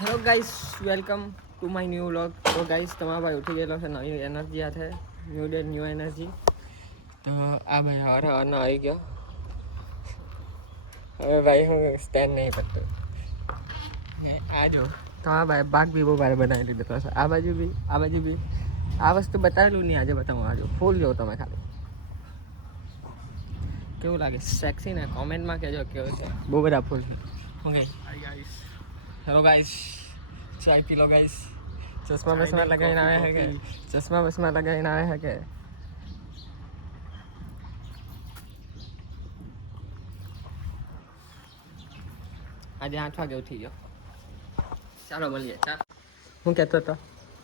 Hello guys, welcome to my new vlog. તો guys, તમારા ભાઈ ઉઠી ગયેલો છે, નવી એનર્જી આ છે, ન્યૂ ડે ન્યૂ એનર્જી. તો આ ભાઈ હવારનો આવી ગયો. હવે ભાઈ હું સ્ટેન્ડ નહીં પડતો. આ જો તમારા ભાઈ બાગ બી બહુ ભારે બનાવી દીધો છે. આ બાજુ બી આ વસ્તુ બતાવેલું નહીં, આજે બતાવું. આ જો ફૂલ જો તમે ખાલી કેવું લાગે, સેક્સી ને? કોમેન્ટમાં કહેજો કેવું છે. બહુ બધા ફૂલ છે. ઓકે હેલો ગાઈસ, ચાય પી લો ગાઈસ. ચશ્મા બસમાં લગાવીને આવે છે કે આજે 8 વાગે ઉઠી ગયો. ચાલો મળીએ. ચાલ, હું કહેતો હતો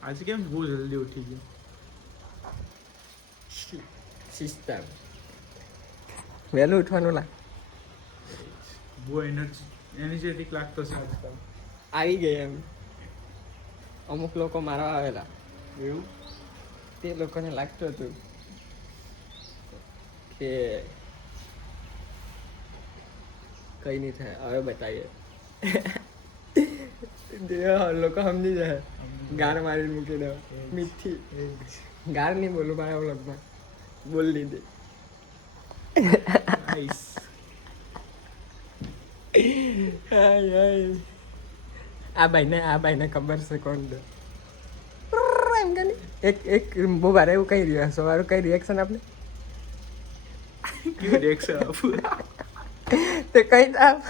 આજે કેમ બહુ જલ્દી ઉઠી ગયો? સિસ્ટમ વહેલું ઉઠવાનું લાગ બહુ એનર્જેટિક લાગતો છે આજકાલ. આવી ગઈ એમ. અમુક લોકો મારવા આવેલા, એવું તે લોકોને લાગતું હતું કે કઈ નહીં થાય. હવે બતાવીએ. લોકો સમજી જાય. ગાર મારી મૂકી દો મીઠી. ગાર નહીં બોલું મારા વ્લોગમાં, બોલ લીધી. નાઈસ. આ ભાઈને ખબર છે કોણ છે. એમ કે એક બહુ ભારે એવું કહી રહ્યું. સવારું કઈ રિએક્શન આપને કેવું રિએક્શન આપું? તે કઈ આપ.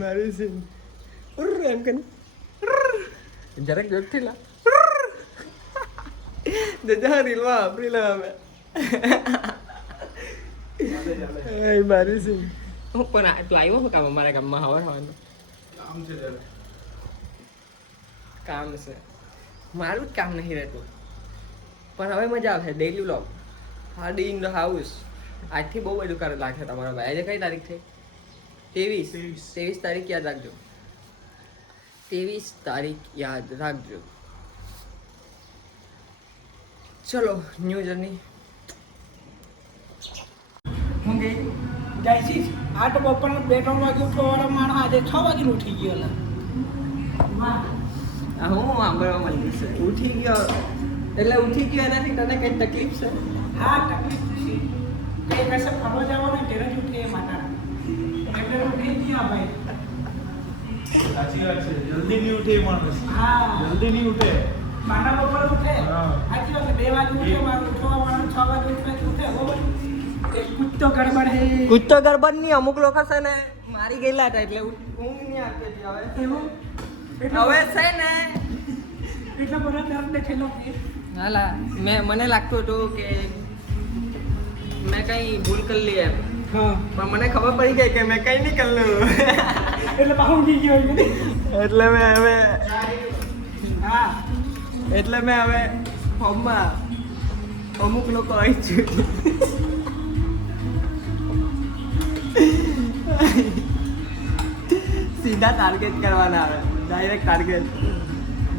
મારી સીન એમ કે જરાક જોરથી લા જજા રીલમાં વાપરી લે અમે. મારી સીન હું પણ એટલું આવ્યો શું કામ અમારા ગામમાં હવાનું કામ છે. મારું જ કામ નહીં રહેતું, પણ હવે મજા આવશે. Daily vlog, Hardy in the house. આજથી બહુ બધું કરે લાગશે તમારો ભાઈ. આજે કઈ તારીખ છે? 23 તારીખ યાદ રાખજો. 23 તારીખ યાદ રાખજો. ચલો ન્યૂ જર્ની. હું ગઈ ગાઈસીસ. આ તો બપોરના 2-3 વાગે ઉઠવાવાળા માણસ આજે 6 વાગે ઉઠી ગયો. હું સાંભળવા માંગુ છે ઉઠી ગયો એટલે ઉઠી ગયો એનાથી તને કઈ તકલીફ છે? હા, તકલીફ છે. કઈ કશે ફરવા જવાનું ત્યારે જ ઉઠે માતા. એટલે ઉઠી ગયા ભાઈ. સાચી વાત છે. જલ્દી નહીં ઉઠે એ માણસ. હા, જલ્દી નહીં ઉઠે. માના બપોર ઉઠે. હા. સાચી વાત છે. 2 વાગે ઉઠે, મારું ઉઠવાવાળા 6 વાગે ઉઠે. કુત્તો ગડબડ હે. કુત્તો ગરબડ ની અમુક લોકો છે ને મારી ગયેલા હતા એટલે ઊંઘ નહીં આવતી હતી. એવું હવે છે ને એટલા બધા દર્દ દેખેલો કે હાલા મને લાગતું હતું કે મેં કઈ ભૂલ કરી લી એમ, હા, પણ મને ખબર પડી ગઈ કે મેં કઈ નહીં કરેલું. એટલે બહુ ઉઠી ગયો એટલે મેં હવે હા. ફોર્મમાં અમુક લોકો આવી ચૂકી. સીધા ટાર્ગેટ કરવાના આવે, डायरेक्ट टारगेट.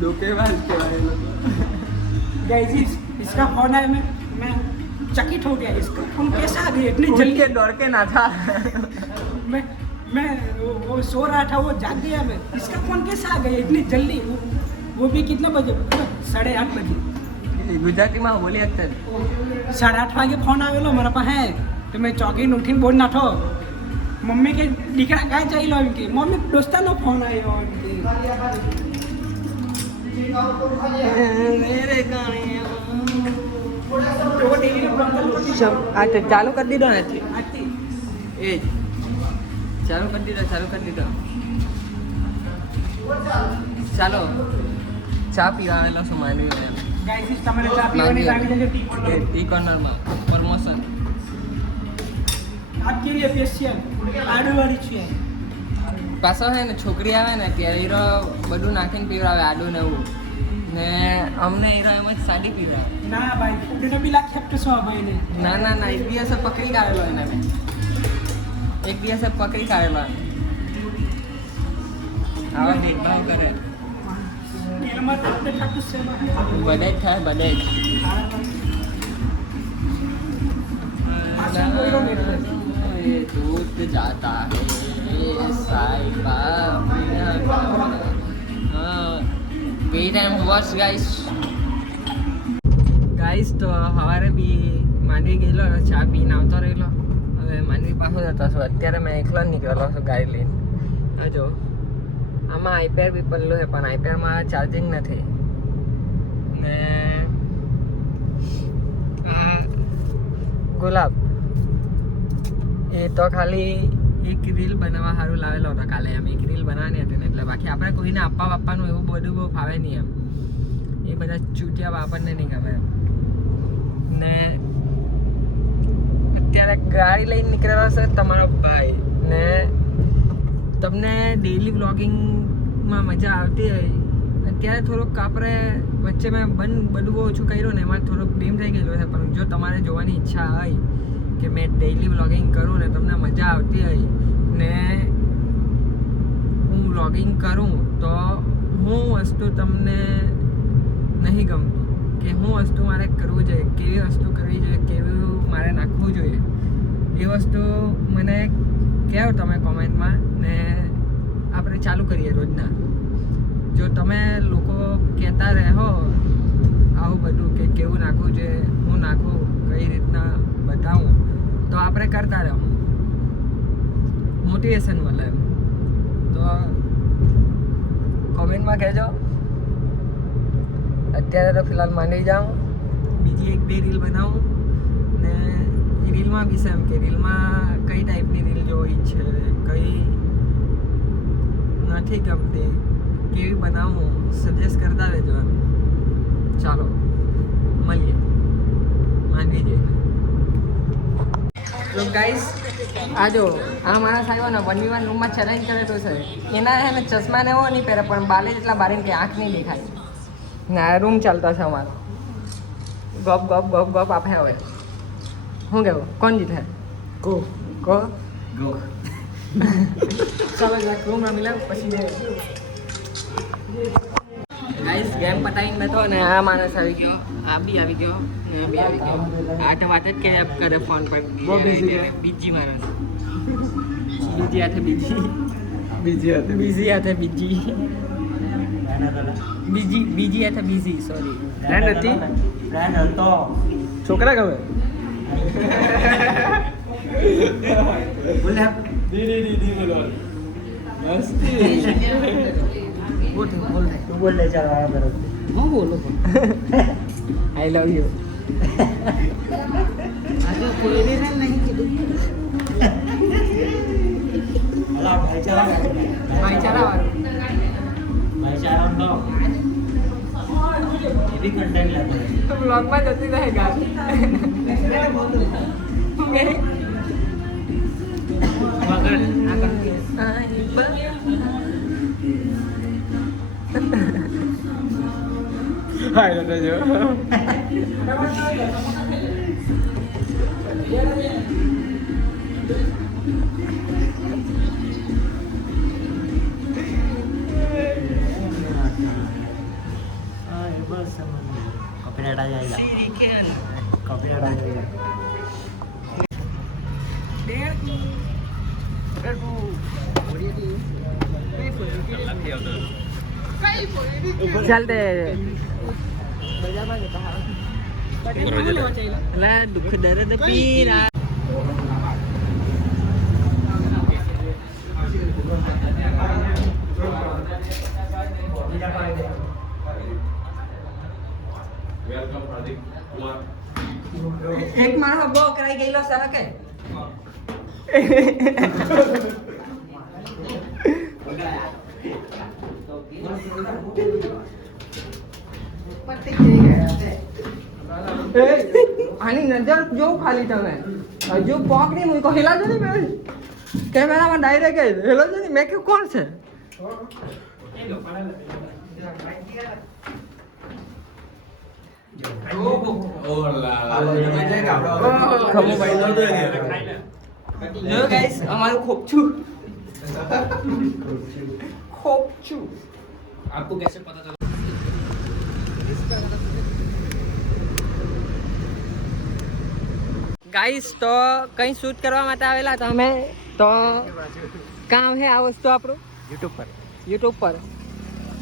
धोखेबाज कहेवाय लोग. गाइस, इसका फोन है. मैं चकित हो गया. इसका फोन कैसा आ गया इतनी जल्दी? दौड़ के ना था. मैं वो सो रहा था, वो जाग गया. मैं इसका फोन कैसा आ गया इतनी जल्दी? वो भी कितने बजे? 8:30 बजे. गुजराती में बोली अक्सर 8:30 વાગે ફોન આવેલો મારા પાસે. તો મેં ચોકીને ઉઠીને બોલ નાઠો, મમ્મી કે દીકરા કાંઈ જઈ લો. એમ કે મમ્મી દોસ્તાનો ફોન આવ્યો. એમ કે मेरे गाने चालू कर दीधो ने ए चालू कर दीधो ચાલો ચા પીવા આવેલો છું માંડવી. ગાઈસ, તમારે ચા પીવાની લાગી છે ટી કોર્નરમાં પ્રમોશન आपके लिए स्पेशल आडू वाली છે. પાછો હે ને છોકરી આવે ને ત્યારે હીરો બધું નાખીને પીવડાવે, આડું ને એવું. ને અમને હીરો એમ જ સાડી પીવડાવે. ના ભાઈ, ફૂટનો બી લાખ છપ્પે સો ભાઈ ને. ના એક દિવસે પકડી કાઢેલો એને મેં. એક દિવસે પકડી કાઢેલો. આવા ભેદભાવ કરે. બધે જ થાય, બધે જ. And watch guys. ગાઈસ તો સવારે બી માંડવી ગયેલો, ચા પીને આવતો રહેલો. હવે માંડવી પાછો જતો છું. અત્યારે મેં એકલો જ નીકળેલો છું ગાડી લઈને. આ જો આમાં આઈપેડ બી પડેલું છે, પણ આઈપેડમાં ચાર્જિંગ નથી. ને આ ગુલાબ એ તો ખાલી એક રીલ બનાવવા સારું લાવેલો હતો કાલે. એમ એક રીલ બનાવવાની હતી ને એટલે બાકી આપણે કોઈને આપવાનું એવું બધું બહુ ફાવે નહીં એમ. એ બધા ચૂંટિયા આપણને નહીં ગમે એમ. ને અત્યારે ગાડી લઈને નીકળેલો છે તમારો ભાઈ. ને તમને ડેઈલી વ્લોગિંગમાં મજા આવતી હોય. અત્યારે થોડુંક આપણે વચ્ચે મેં બધું બહુ ઓછું કર્યું ને એમાં થોડુંક ડીમ થઈ ગયેલું છે. પણ જો તમારે જોવાની ઈચ્છા હોય કે મેં ડેઈલી વ્લોગિંગ કરું ને તમને મજા આવતી હોય ને હું વ્લોગિંગ કરું તો હું વસ્તુ તમને નહીં ગમતું કે હું વસ્તુ મારે કરવું જોઈએ, કેવી વસ્તુ કરવી જોઈએ, કેવું મારે નાખવું જોઈએ, એ વસ્તુ મને કહો તમે કોમેન્ટમાં ને આપણે ચાલુ કરીએ રોજના. જો તમે લોકો કહેતા રહો આવું બધું કે કેવું નાખવું જોઈએ, હું નાખું, કઈ રીતના બતાવું, તો આપણે કરતા રહો, મોટિવેશન મળે એમ. તો કોમેન્ટમાં કહેજો. અત્યારે તો ફિલહાલ માંડી જાઉં, બીજી એક બે રીલ બનાવું ને એ રીલમાં બી સેમ કે રીલમાં કઈ ટાઈપની રીલ જોવી છે, કઈ નથી ગમતી, કેવી બનાવું સજેસ્ટ કરતા રહેજો એમ. ચાલો મળીએ માંડવી જઈને. તો ગાઈસ આ જો આ મારા સાહેબ ને 1v1 રૂમમાં ચેલેન્જ કરેલું છે. એના હે ને ચશ્મા ને એવો નહીં પહેરે પણ બાલે જેટલા બારીને કે આંખ નહીં દેખાય. ના રૂમ ચાલતો છે અમારો. ગપ ગપ ગપ ગપ આપે હવે. શું કહેવું કોણ જીતે? કો કો ગો. ચાલો જરાક રૂમ રમી લે પછી ગાઈસ ગેમ પતાવીને બેઠો ને આ માણસ આવી ગયો, આ બી આવી ગયો ને આ બી આવી ગયો. આ તો વાત જ કરે ફોન પર. બહુ બીજી માણસ, બીજી હાથે બીજી હાથે બીજી હાથે બીજી. સોરી ફ્રેન્ડ હતી, ફ્રેન્ડ હતો, છોકરા ગમે. બોલે દી બોલો મસ્તી. બોલ લે ચાલ આ કરો. હું બોલો આઈ લવ યુ. આજે કોઈને નહીં કીધું. અલા ભાઈચારા નો એ બી કન્ટેન્ટ લાગે તો બ્લોગ માં જતી રહેગા. હાય તો જો कॉपीराइट आ जाएगा, कॉपीराइट आ जाएगा. चलते दुख दर्द पीरा. एक माणूस बो कराई गेलो सह के આની નજર જો ખાલી તમે હજુ પોક નહીં મૂકો. હેલા જો ને મેં કેમેરામાં ડાયરેક્ટ હેલો જો ને મેં કે કોણ છે? અમારું खोपचू आपको कैसे पता चला? ગાઈસ તો કઈ શૂટ કરવા માટે આવેલા તો અમે તો કામ હે આ વસ્તુ આપણું યુટ્યુબ પર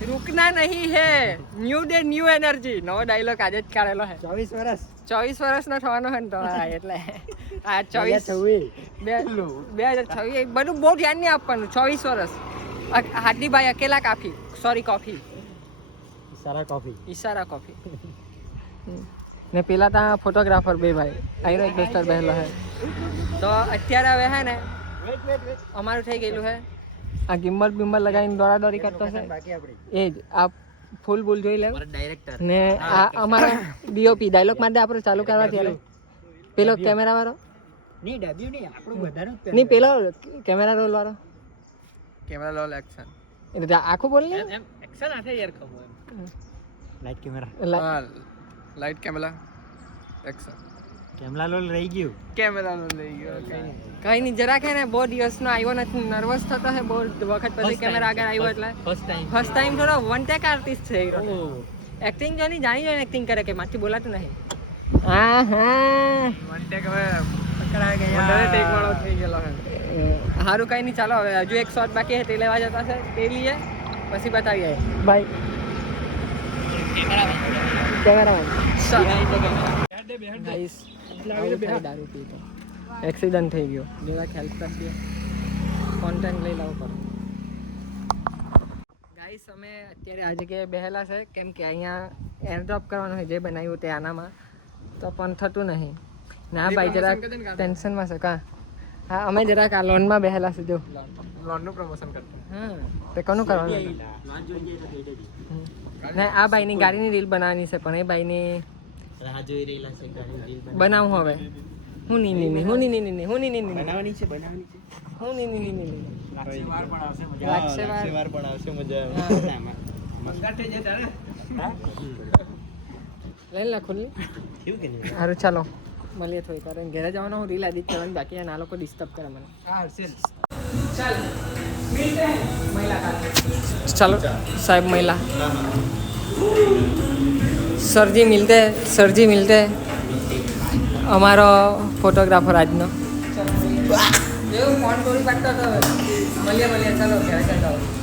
रुकना नहीं है न्यू डे न्यू एनर्जी નવો ડાયલોગ આજે જ કાઢેલો છે 24 વર્ષ 24 વર્ષનો થવાનો છે ને તમારા એટલે આ 24 2026 બધું બહુ ધ્યાન નહીં આપવાનું 24 વર્ષ હાર્દીભાઈ અકેલા કાફી સોરી કોફી ઈશારા કોફી ને પેલા ત્યાં ફોટોગ્રાફર બે ભાઈ આઈનો એક દોસ્તર બેહેલો છે તો અત્યારે હવે હે ને અમારું થઈ ગયેલું છે આ ગિમ્બલ બિમ્બલ લગાવીને દોડાદોડી કરતો છે એ જ આ ફૂલ બુલ જોઈ લેવ ડાયરેક્ટર ને આ અમારો ડીઓપી ડાયલોગ માટે આપણે ચાલુ કરવા ત્યારે પેલો કેમેરા વાળો નહીં ડબ્લ્યુ નહીં આપણું બધાનું નહીં પેલો કેમેરા રોલ વાળો કેમેરા લોલ એક્શન એટલે આખું બોલ ને એમ એક્શન આથે યાર ખબર light camera light camera action camera લોલ રહી ગયું કેમેરા લોલ લઈ ગયો કઈ નહીં જરાક હે ને બહુ દિવસનો આવ્યો નથી નર્વસ થતો હે બહુ વખત પછી કેમેરા આગળ આવ્યો એટલે ફર્સ્ટ ટાઈમ થોડો વન ટેક આર્ટિસ્ટ છે એક્ટિંગ જો નહીં જાણી જોઈને એક્ટિંગ કરે કે માથી બોલાતું નહીં હા હા વન ટેક હવે પકડાઈ ગયા ટેક વાળો થઈ ગયેલો હે સારું કઈ નહીં ચાલો હવે હજુ એક શોટ બાકી છે તે લેવા જતા છે તે લઈએ પછી બતાવીએ બાય કેમેરામેન ગાઈસ દારૂ પીતો એક્સિડન્ટ થઈ ગયો જેવા ખ્યાલ રાખીએ કોન્ટેન્ટ લઈ લાવો પડે ગાઈસ અમે અત્યારે આ જગ્યાએ બેહેલા છે કેમ કે અહીંયા એરડ્રોપ કરવાનું હોય જે બનાવ્યું તે આનામાં તો પણ થતું નહીં ના ભાઈ જરાક ટેન્શનમાં છે કા હા અમે જરાક આ લોનમાં બેહેલા છે જો લોનનું પ્રમોશન કરતો હા તે કોનું કરવાનું ને આ ભાઈની ગાડીની રીલ બનાવવાની છે પણ એ ભાઈની બનાવું હવે હું નહીં હું નહીં બનાવવાની છે હું નહીં લાગશે વાર પણ આવશે મજા આવે મંગાટે જે તારે લઈ લે ખુલ્લી કેવું કે નહીં સારું ચાલો મળીએ થોડી વાર ઘરે જવાનો હું રીલ એડિટ કરવાની બાકી આ લોકો ડિસ્ટર્બ કરે મને ચાલ चलो साहब महिला सर जी मिलते हमारो फोटोग्राफर आज नो फोन थोड़ी बात तो चलो क्या जाओ